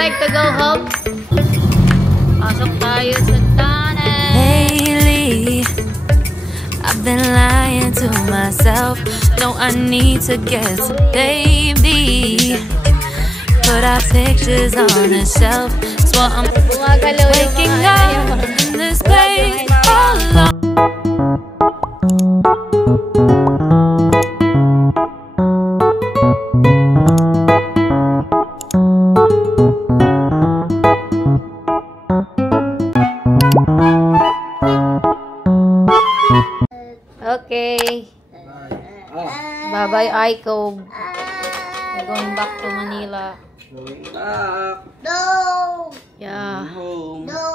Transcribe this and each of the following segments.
like to go home? Pasok tayo sa tunnel. Lately, I've been lying to myself. No, I need to get to baby. Put our pictures on the shelf. Swore I'm waking up in this place all alone. Okay. Bye-bye, Aiko. We're going back to Manila. Going back. No. Yeah. Home. No.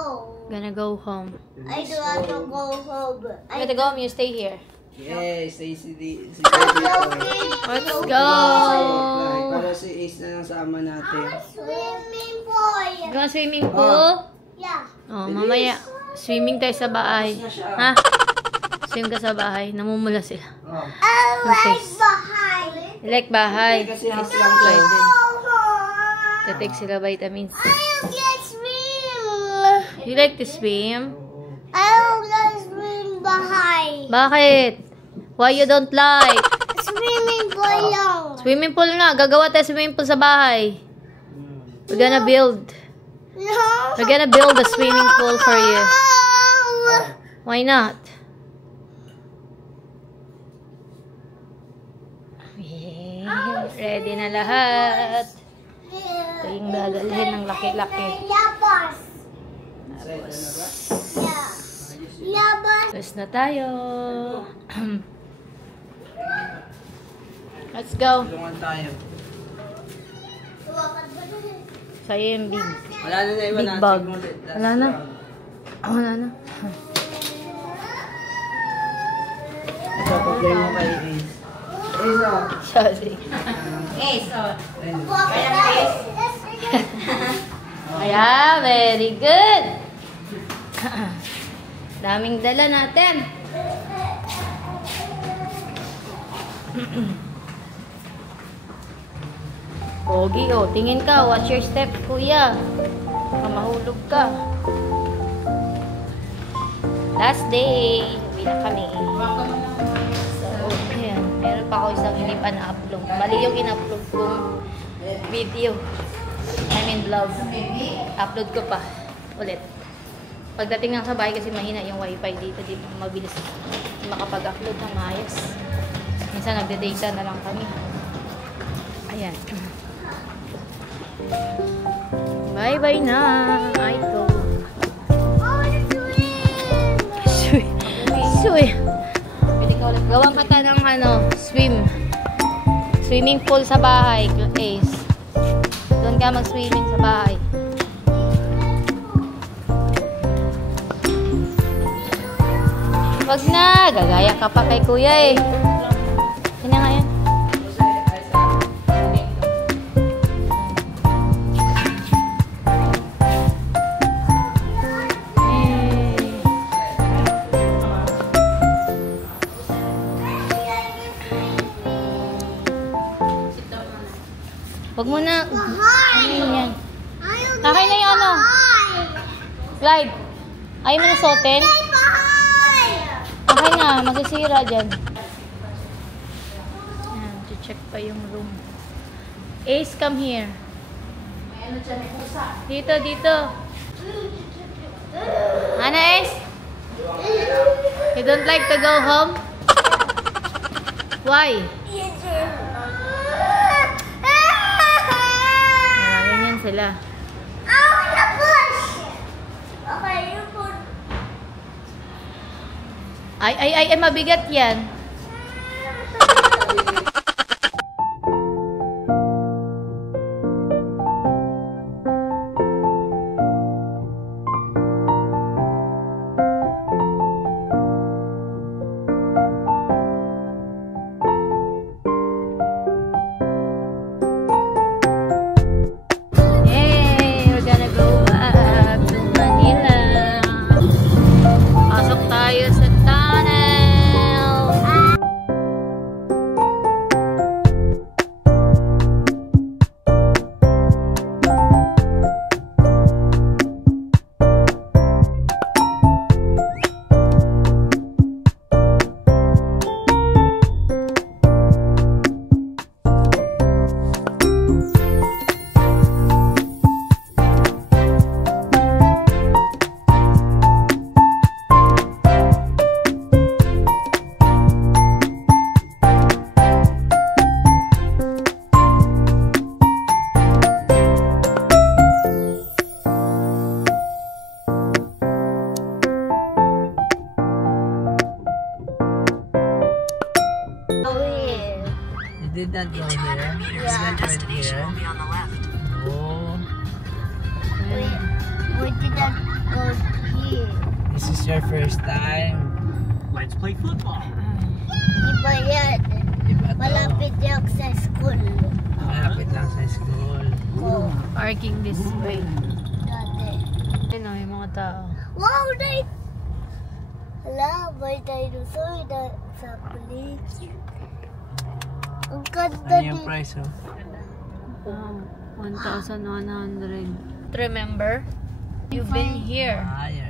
Gonna go home. I don't want to go home. You gotta go home, you stay here. Yes, stay si Let's Para go! si Ace na lang sama natin. Swimming pool. Go swimming pool? Yeah. Oh, mamaya. Swimming tayo sa bahay. Ha? Swim ka sa bahay. Namumula sila. Oh. I like bahay. You like bahay? Kasi house It's lang Clyde to. din. Take sila vitamins. I can swim. You like to swim? I don't like swim bahay. Bakit? Why you don't like? Swimming pool lang. Swimming pool nga. Gagawa tayo swimming pool sa bahay. We're gonna build. No. We're gonna build a swimming pool for you. Why not? Yeah. Ready na lahat. Ito yung dadalhin ng laki-laki. Labas. Yeah. Labas. Tapos na tayo. Let's go. Tulungan tayo. Sa'yo yung big. Wala na iwan Big natin. bag. Wala na. Wala na. Ipapagay mo kay Ace. Ace, oh. Sorry. Kaya, very good. Daming dala natin. Pogi, oh. Tingin ka. Watch your step, kuya. Baka mahulog ka. Last day. Uwi na kami. So, ayan. Meron pa ako isang hindi pa na-upload. Mali yung in-upload kong video. I mean, vlog. Upload ko pa. Ulit. Pagdating ng sa bahay kasi mahina yung wifi dito. Di mabilis makapag-upload ng maayos. Minsan nagde-data na lang kami. Ayan. Bye-bye na. Aiko. Swim. Pwede ka ulit. Gawang kata ng swimming pool sa bahay. Ace. Doon ka mag-swimming sa bahay. Wag na. Gagaya ka pa kay kuya eh. Kanya nga yan. Wag mo na. Ano yan? Kakay na yung ano. Clyde. Ayaw mo na soten? Okay na. Magsisira dyan. Ayan. Check pa yung room. Ace, come here. Dito, dito. Ano, Ace? You don't like to go home? Why? Ganyan sila. Ay, mabigat yan. did not go here? You went right here? Oh. We didn't go here. This is your first time. Let's play football. Iba yan. Iba to. Malapit yan sa school. Malapit lang sa school. Ko. Parking this way. Dati. Ayun o, yung mga tao. Wow, hala, may dinosaur na sa police. Ang ganda Ano yung din. price, oh? 1,100. Remember? You've been here. Ah, you're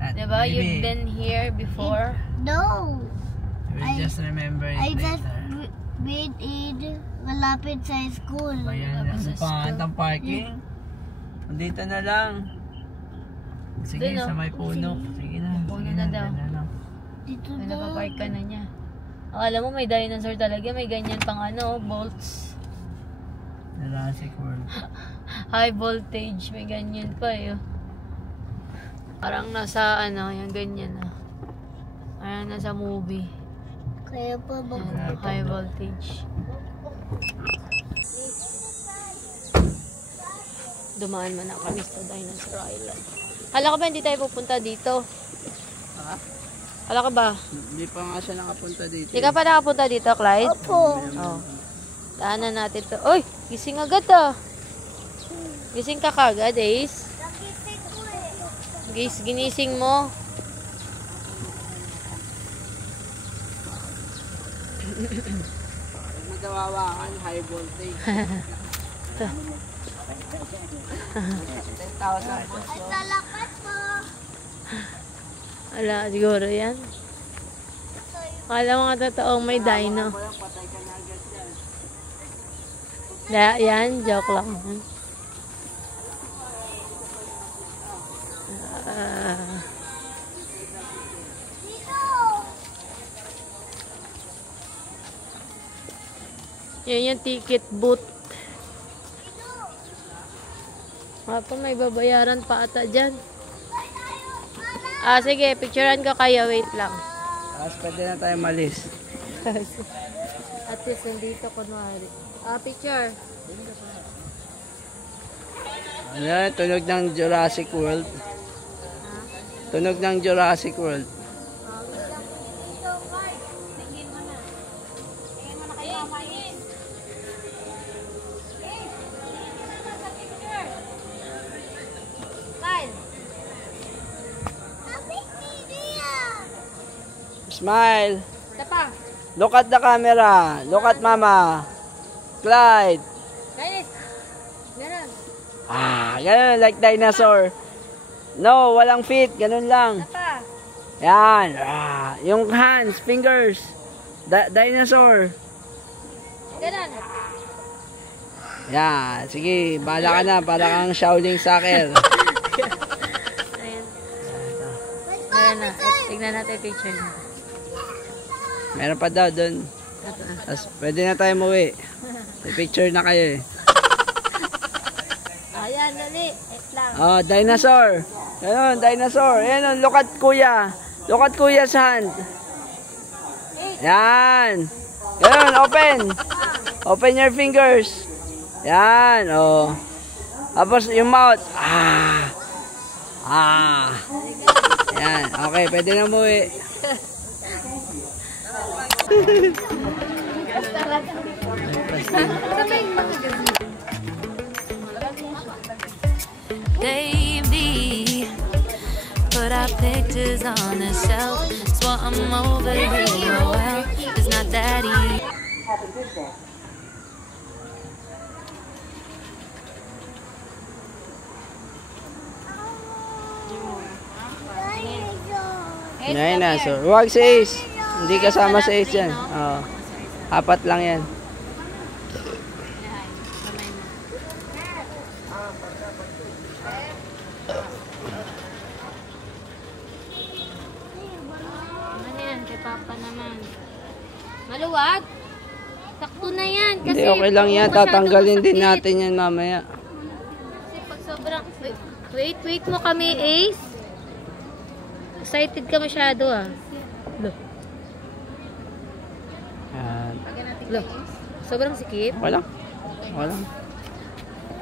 not. Diba? Maybe. You've been here before. No. We'll just remember it I just later. been in malapit sa school. Ayan, Tapos sa pangantang parking. Dito na lang. Sige, Dito, sa may puno. Sige na. Puno Sige na daw. dyan na. Dito May na. napapark ka na niya. Akala mo may dinosaur talaga. May ganyan pang ano, bolts. Jurassic World. High voltage. May ganyan pa eh. Parang nasa ano, yung ganyan ah. Parang nasa movie. Kaya pa ba? Ayan, high voltage. Dumaan man na kami sa Dinosaur Island. Hala ka ba hindi tayo pupunta dito? Ha? Hala ka ba? Hindi pa nga siya nakapunta dito. Hindi ka pa nakapunta dito, Clyde? Opo. Oh. Daanan natin to. Uy! Gising agad ah. Gising ka kagad, Ace. Ginising mo. Magawawakan, high voltage. 10,000 Ay, talakat po. Ala, siguro yan. Akala mo nga totoong may dino. Patay ka na agad yan. Yan, joke lang. Yan yung ticket booth. Apa, may babayaran pa ata dyan. Ah, sige, picturean ko kayo. Wait lang. Tapos pwede na tayo malis. At least nandito kunwari. Ah, picture. Ayan, tunog ng Jurassic World. Tunog ng Jurassic World. Smile. Tapa. Look at the camera. Look at mama. Clyde. Guys. Meron. Ah, ganun, like dinosaur. No, walang feet. Ganun lang. Tapa. Yan. Ah, yung hands, fingers. Dinosaur. Ganon. Yan. Sige, bahala ka na. Para kang Shaolin Soccer. Ayan. Meron na. Tignan natin yung picture niya. Meron pa daw doon. Ito ah. Tapos, pwede na tayo umuwi. May picture na kayo eh. Ayan, dali. Wait lang. Oh, dinosaur. Ayun, dinosaur. Ayun, look at kuya. Look at kuya's hand. Yan. Ayun, open. Open your fingers. Yan, oh. Tapos yung mouth. Ah. Ah. Yan, okay, pwede na umuwi. Baby, put our pictures on the shelf. Swore I'm over here. Well, it's not that easy. Dinosaur. Huwag si Ace. Hindi kasama sa Ace yan. Oh. Apat lang yan. Ano yan? Kay Papa naman. Maluwag? Sakto na yan. Kasi Hindi, okay lang yan. masyadong Tatanggalin din masakit. natin yan mamaya. Kasi pag sobrang... Wait mo kami, Ace. Excited ka masyado ah. Look. Yan. Look. Sobrang sikip. Wala. Wala.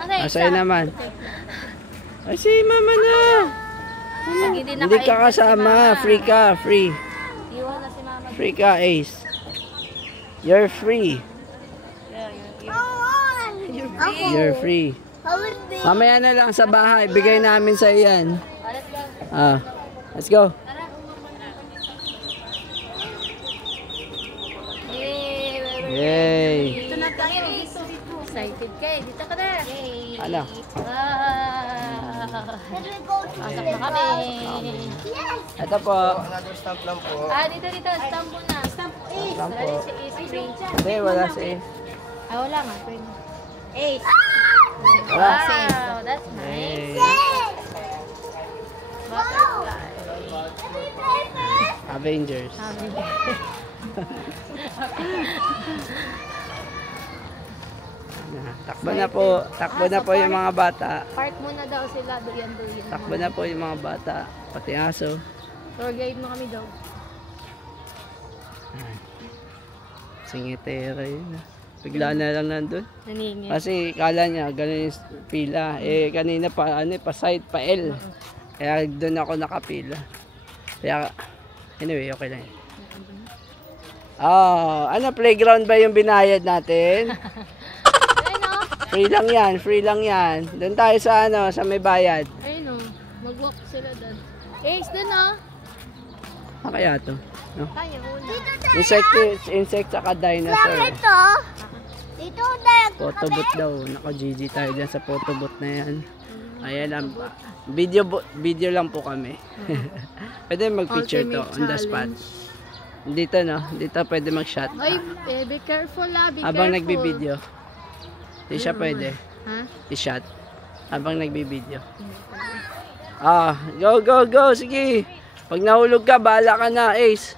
Okay, Sa'yo naman. Ay, si mama na. Hindi ka kasama. Free ka. Free. Iwan na si mama. Free ka, Ace. You're free. You're free. Mamaya na lang sa bahay. Bigay namin sa iyan. Let's go. Yay. Dito na tayo. Excited ka eh. Dito ka na. Ano? Pasok na kami. Ito po. Dito. Stamp mo na. Stamp Ace. Stamp po. Wala si Ace. Hindi, wala si Ace. Wala nga. Ace. Wala. Wow, that's nice. Avengers. Takbo na po. Takbo na po yung mga bata. Park muna daw sila. Durian. Takbo na po yung mga bata. Pati aso. Tour guide mo kami daw. Singitera yun. Bigla na lang nandun. Naningin. Kasi kala niya ganun yung pila. Kanina pa side pa L. Kaya doon ako nakapila. Kaya anyway, okay lang. Playground ba yung binayad natin? Free lang yan. Doon tayo sa sa may bayad. Ayun o. Mag-walk sila doon. Ace doon o. Kaya to. No? Kaya una. Insect saka dinosaur. Dito tayo. Photobot daw. Naka-GG tayo dyan sa photobot na yan. Ayan lang. Video lang po kami. Pwede mag-picture to on the spot. Dito no. Dito pwede mag-shot. Ay, be careful be habang careful. nagbibideo. Di siya pwede. Ha? I-shot. Habang nagbibideo. Go. Sige. Pag nahulog ka, bahala ka na, Ace.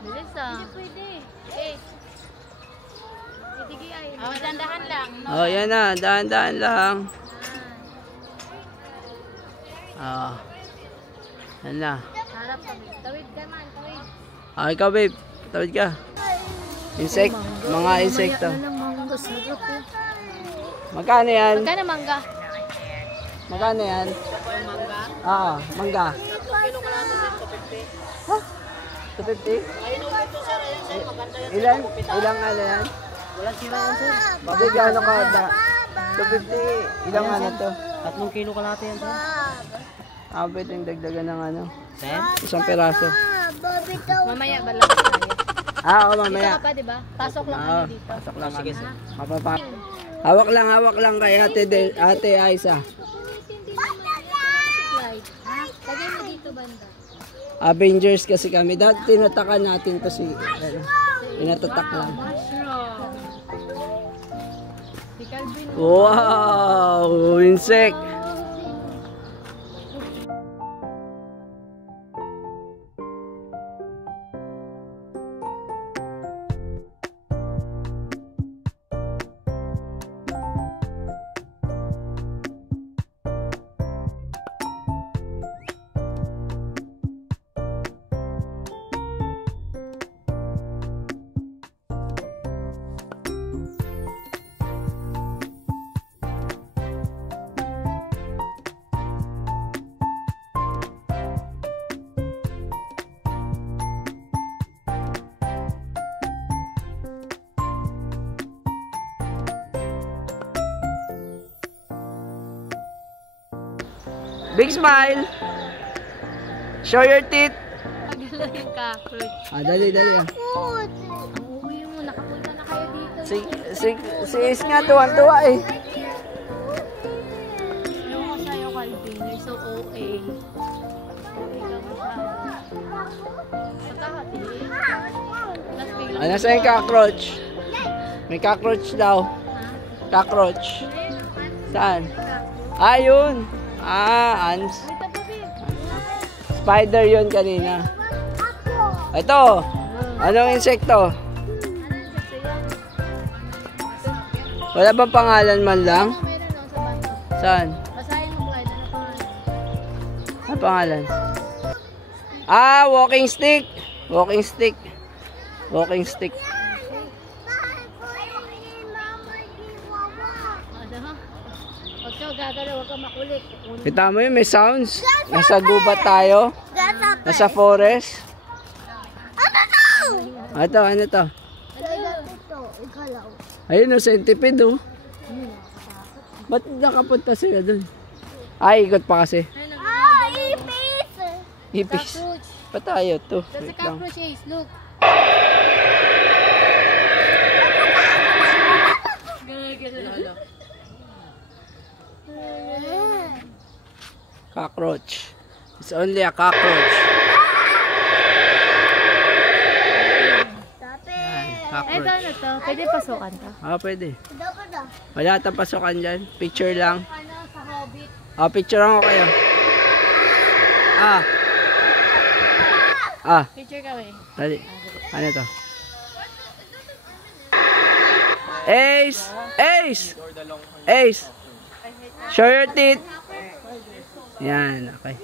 Bilis Hindi pwede. Ace. Sige ay. Dandahan lang. Yan na. Dahan-dahan lang. Yan na. Harap kami. Tawid ka man. Tawid. Ikaw, babe. Tawid ka. Mga insekto. Mangga. Sarap po. Magkano yan? Magkano mangga? Magkano yan? Mangga. Ha? 250? Ilang yan? Walang sira yan, sir. Bakit gano'n ka? 250. Ilang to? 3 kilo kalahati yan, sir. Pwede yung dagdagan ng Sen? isang piraso. Mamaya ba lang tayo? Mamaya. Dito ka pa, diba? Pasok lang kami dito. Pasok lang kami. Hawak lang kay Ate Aiza. Lagay mo dito banda. Avengers kasi kami. Dati tinatakan natin to si tinatatak lang. Si Calvin. Wow! Insect! Big smile. Show your teeth. Pagalo yung cockroach. Dali. Ang uwi mo, nakapunta na kayo dito. Si Ace nga tuwan-tuwa eh. Yung ko sa'yo, Calvin, you're so OA. Nasa yung cockroach? May cockroach daw. Cockroach. Saan? Yun. Ants. Spider yun kanina. Ito. Anong insekto? Wala bang pangalan man lang? Saan? Basahin mo ba? Ano pangalan? Walking stick. Walking stick. Walking stick. Ano? Huwag ka gagalaw, huwag ka makulit. Kita mo yun, may sounds. Nasa gubat tayo. Nasa forest. Ito, ano to? Ayun o, centipede o. Ba't nakapunta sila dun? Ay, ikot pa kasi. Ipis. Ba't tayo to? That's a Wait lang. cockroach, Ace. Look. Cockroach. It's only a cockroach. Yan, Ito cockroach. ano to? Pwede pasukan to? Ah, pwede. Wala tang pasukan dyan. Picture lang. Ano sa Hobbit? Ah, picture ako kayo. Picture kami. Dali. Ano to? Ace! Ace! Ace! Show your teeth! Yan, okay.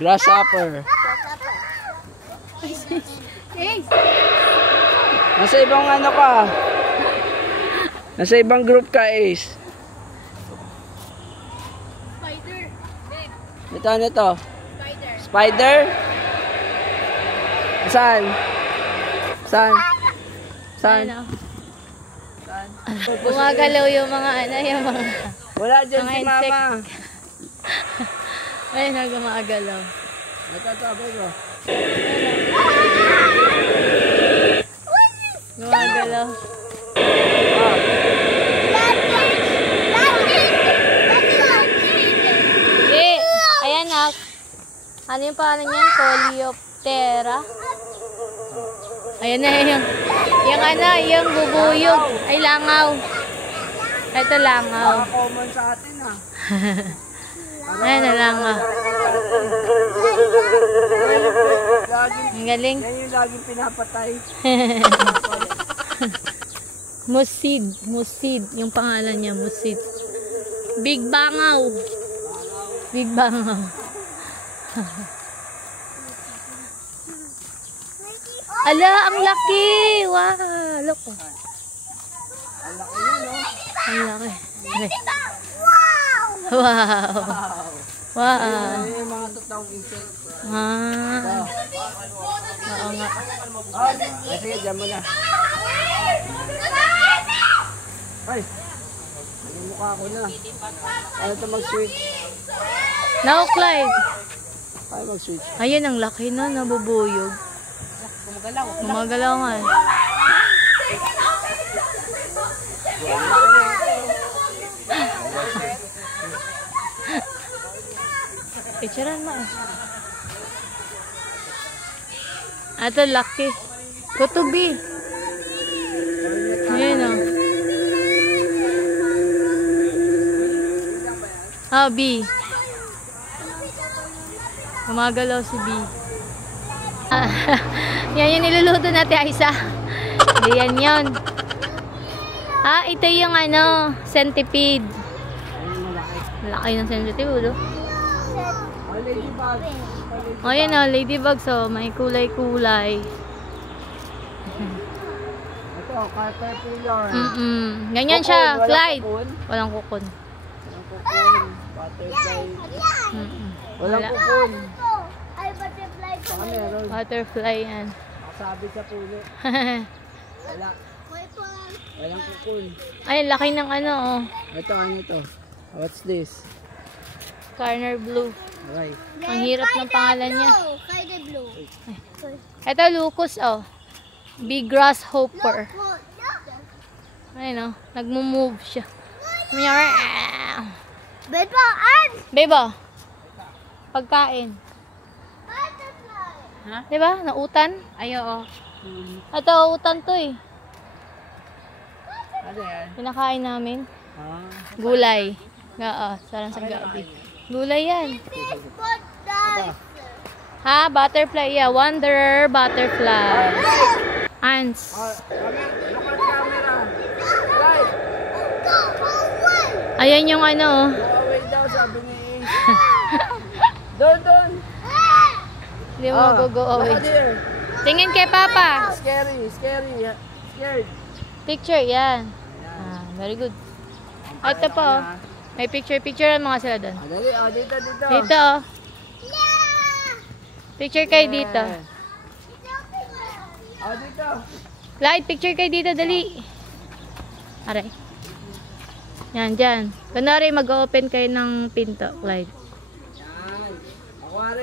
Grasshopper. Ace! Nasa ibang ano ka? Nasa ibang group ka, Ace. Spider! Ito, ano to? Spider! Spider? Saan? Saan? Saan? Ano? Gumagalaw yung mga ano, yung mga... Wala dyan Mga si insect. Mama. Ayun na, gumagalaw. Natatabay ko. Gumagalaw. Eh, ayan na. Ano yung pangalan niyan? Coleoptera. Ayan na yung ano, yung bubuyog. Ay, langaw. Ito langaw. Common sa atin ah. Ayan na langaw. Laging, Ang galing. yan yung laging pinapatay. Musid. Musid. Yung pangalan niya, Musid. Big Bangaw. Big Bangaw. Ala, ang laki! Wow! Look. Ang laki. Wow! Wow! Yan yung mga totoong insect. Ah. Oo nga. Ay, sige, dyan mo na. Ay! Ang mukha ko na. Ano ito mag-switch? Now, Clyde. Ay, mag-switch. Ayun, ang laki na, nabubuyog. Gumagalaw nga. Picturean mo eh. Ito, laki. Kutubi. Ayan o. Ah, B. Gumagalaw si B. Yan yung niluluto natin, Aisa. Hindi yan yun. Ah, ito yung ano, centipede. Malaki ng centipede, oh. Ay, ladybug. Oh, yan o, ladybug. So, may kulay-kulay. Ito, caterpillar. Ganyan siya, Walang Clyde. kukun. Walang kukun. Walang kukun. Butterfly. Walang Wala. kukun. Ay, butterfly ko. Baka meron. Butterfly yan. Nakasabi sa puno. Wala. May pang. Walang kukun. Ay, laki ng ano, oh. Ito, ano to? What's this? Carner Blue. Okay. Ang hirap ng pangalan niya. Kay the blue. Ito, Lucas, oh. Big grasshopper. Ayun, oh. Nagmo-move siya. Bed pa, an! Beba, pagkain. Butterfly. Ha? Diba? Nautan? Ay, oo. Ito, utan to eh. Ano yan? Pinakain namin. Ah. Gulay. Oo, sarang sa gabi. Gulay yan. But die. Ha? Butterfly. Yeah, wanderer butterfly. Ants. Look at camera. Right. Ayan yung ano. Go away daw, sabi ni Ace. Hindi mo go away. Tingin kay Papa. Scary. Scared. Picture, yan. Ah, very good. Ah, ito po. May picture mga sila doon. Dali, dito. Dito, oh. Picture kayo dito. Dito. Clyde, picture kayo dito, dali. Aray. Yan, dyan. Kunwari, mag-open kayo ng pinto, Clyde.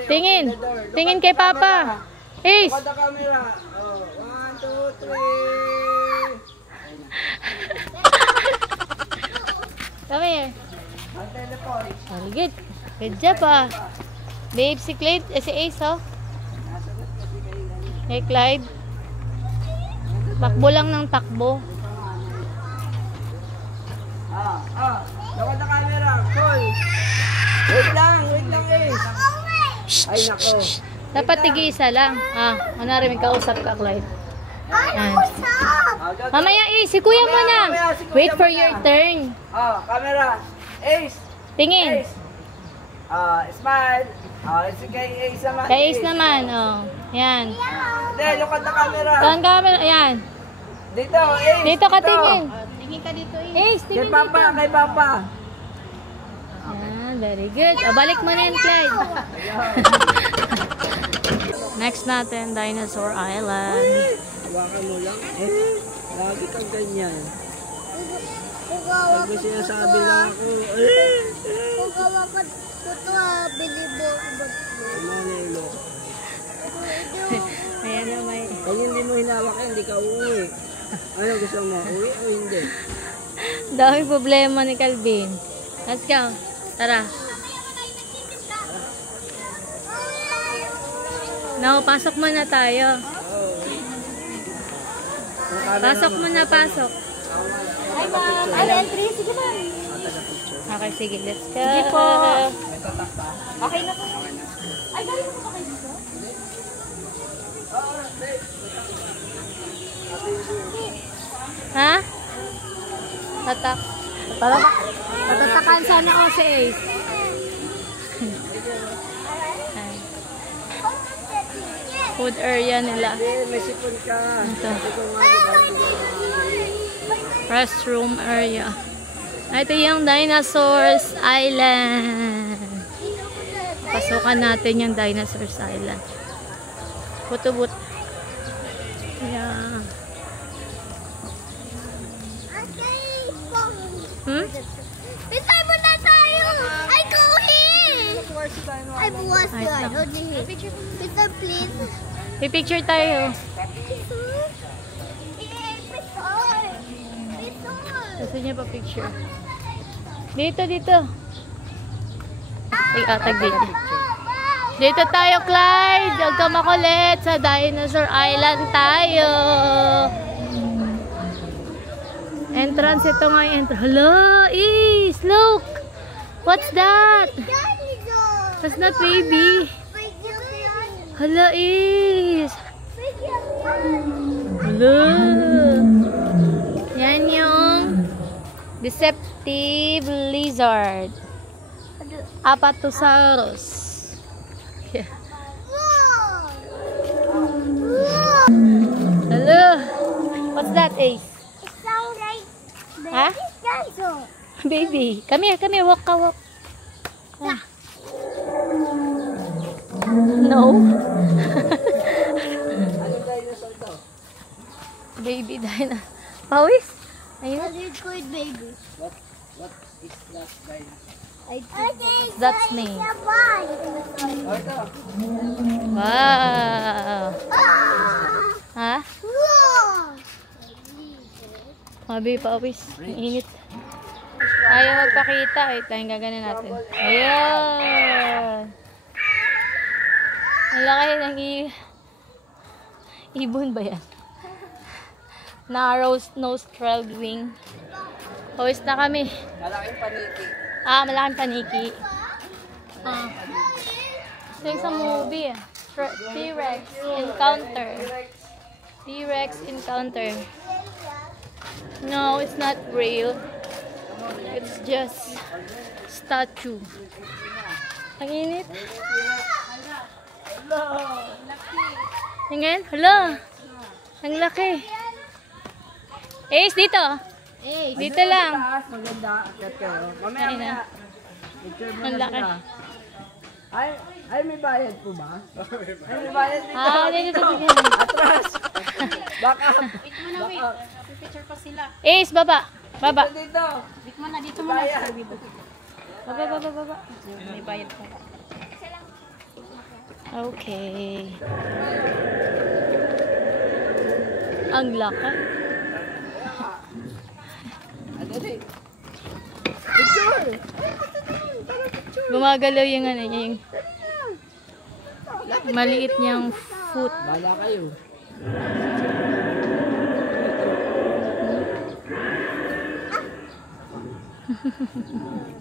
Tingin. Tingin kay Papa. Ace. Look at the camera. 1, 2, 3. Come here. Very good. Good job, ah. Babe, si Clyde, si Ace, oh. Hey, Clyde. Takbo lang ng takbo. Look at the camera. Cool. Wait lang, Ace. Ay, nako. Dapat tig-isa lang. Kunwari may kausap ka, Clyde. Yan. Mamaya, Ace, si Kuya mo na. Wait for your turn. Camera. Ace. Tingin. Ace. Smile. Si kay Ace naman. Kay Ace naman, oh. Yan. Hindi, look at the camera. Saan camera? Yan. Dito, Ace. Dito ka tingin. Tingin ka dito, Ace. Kay Tingin Papa, dito. kay Papa. Yan, very good. O, balik mo na yan, Clyde. Next natin, Dinosaur Island. Hawakan mo lang. Lagi kang ganyan. Pag may sinasabi lang ako. Kung kawakan ko ito bilibo. Manilo. Ayan na, may... Kaya hindi mo hinawak yan, hindi ka uuwi. Ano gusto mo? Uwi o hindi? Dami problema ni Calvin. Let's go. Tara. No, pasok muna tayo. Pasok muna, pasok. Hi, ma'am. Ay, entry. Sige, ma'am. Okay, sige. Let's go. Sige po. Okay na po. Ay, galing mo ba kayo dito? Ha? Tatak. Tatatakan sana ako si Ace. Food area nila. May sipon ka. Ito. Restroom area. Ito yung Dinosaurs Island. Pasukan natin yung Dinosaurs Island. Putubut. Yeah. Pitay mo na tayo! Ay, go here! Ay, buwas yun. O, dihi. Pitay, please. Pipicture tayo. Gusto niya pa picture. Dito, dito. Ay, atag dito. Dito tayo, Clyde. Huwag ka makulit. Sa Dinosaur Island tayo. Entrance. Ito nga yung entrance. Hello, Is. Look. What's that? What's that, baby? Hello, Is. Hello. Yan yung Deceptive Lizard. Apatosaurus. Yeah. Hello. What's that, Ace? It sounds like Huh? dinosaur. Baby, come here, walk ka, walk. Ah. No. Baby dinosaur. Pawis? Ayun. What is good, baby? What is that guys? That's name. Wow. Ha? Mabi, pawis. Ang init. Ayaw magpakita. Wait lang, gaganin natin. Ayan. Ang laki ng ibon ba yan? Narrow nostril wing. Pawis na kami. Malaking paniki. Malaking paniki. Ito yung sa movie. T-Rex Encounter. T-Rex Encounter. No, it's not real. It's just statue. Ang init. Hello. Tingin? Hala. Ang laki. Ace, dito. Dito lang. Maganda. Akyat kayo. Mamaya, Ayun na. Picture mo Ang na laki. sila. Ay, may bayad po ba? Ay, may bayad dito. Dito. Atras. Back up. Back up. Ace, baba. Baba. Dito. Dito mo na. Baba. May bayad pa. Okay. Ang laki. Adali. Picture. Gumagalaw yung ano, yung maliit niyang foot. Bala kayo.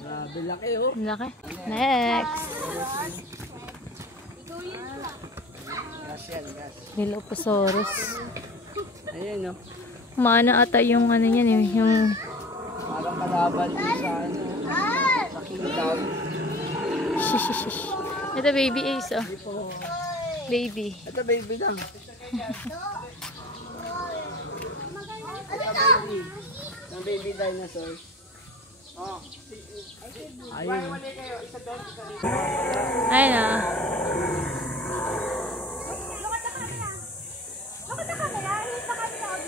Grabe laki oh. Ang laki. Next. Gas yan, gas. Dilophosaurus. Ayun oh. Maana ata yung ano yan, yung Parang kalaban din sa ano. Sa kingdom. shish. Ito baby Ace, oh. Baby. Ito baby lang. Ng baby dinosaur. Oh. Ayun. Ayun na.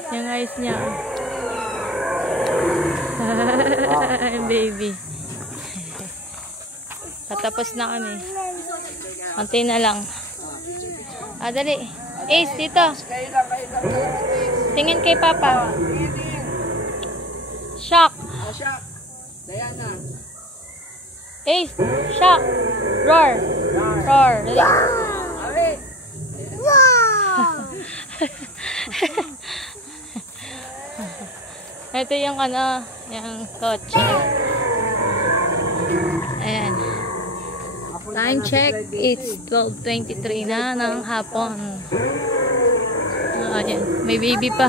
Yung eyes niya. Baby. Tatapos na kami. Konti na lang. Dali. Ace, dito. Kayo lang. Tingin kay Papa. Shock. Asya. Diana. Ace, shock. Roar. Roar. Dali. Awi. Ito yung ano, yung kotse. Ayan. Time check, it's 12:23 na ng hapon. Ayan, may baby pa.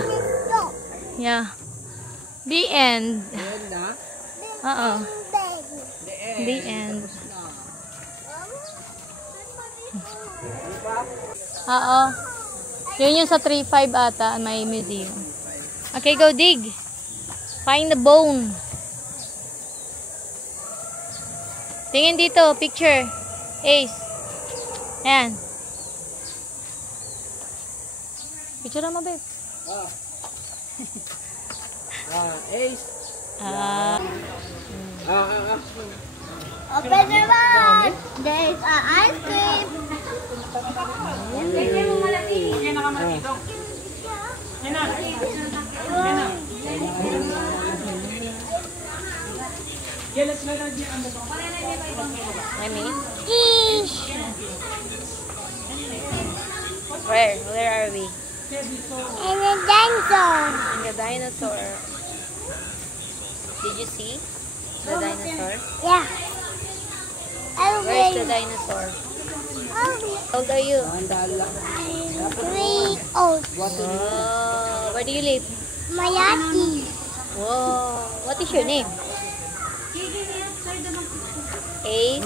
Yeah. The end. Ayun na. Oo. The end. Oo. Yun yung sa 3.5 ata, may museum. Okay, go dig. Find the bone. Tingin dito, picture. Ace. Ayan. Picture mo, babe. Ace. Open your mouth. There's an ice cream. Where are we? And a dinosaur. In the dinosaur. Did you see the dinosaur? Yeah. Where's the dinosaur? How old are you? 3 old. Oh, where do you live? Mayati. Whoa, what is your name? Ace?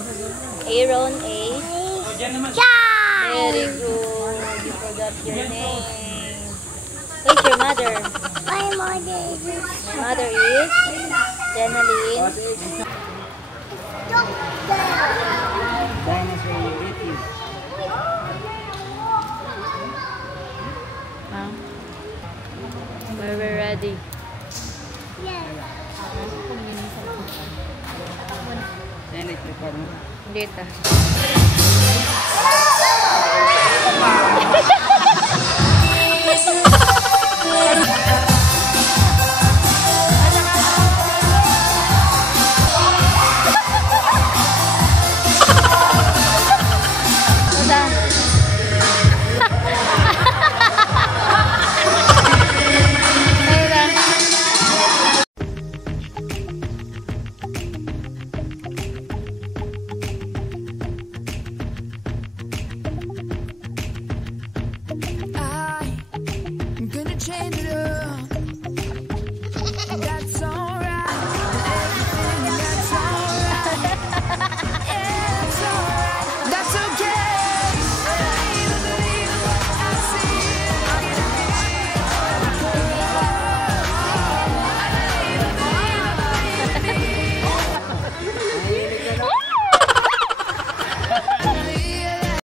Aaron Ace? Very good. You forgot your name. Who's your mother? My mother is My mother is Jenaline. doctor. Dinosaur Ricky. We're ready. Yes. Yan, ito pa mo. Dito.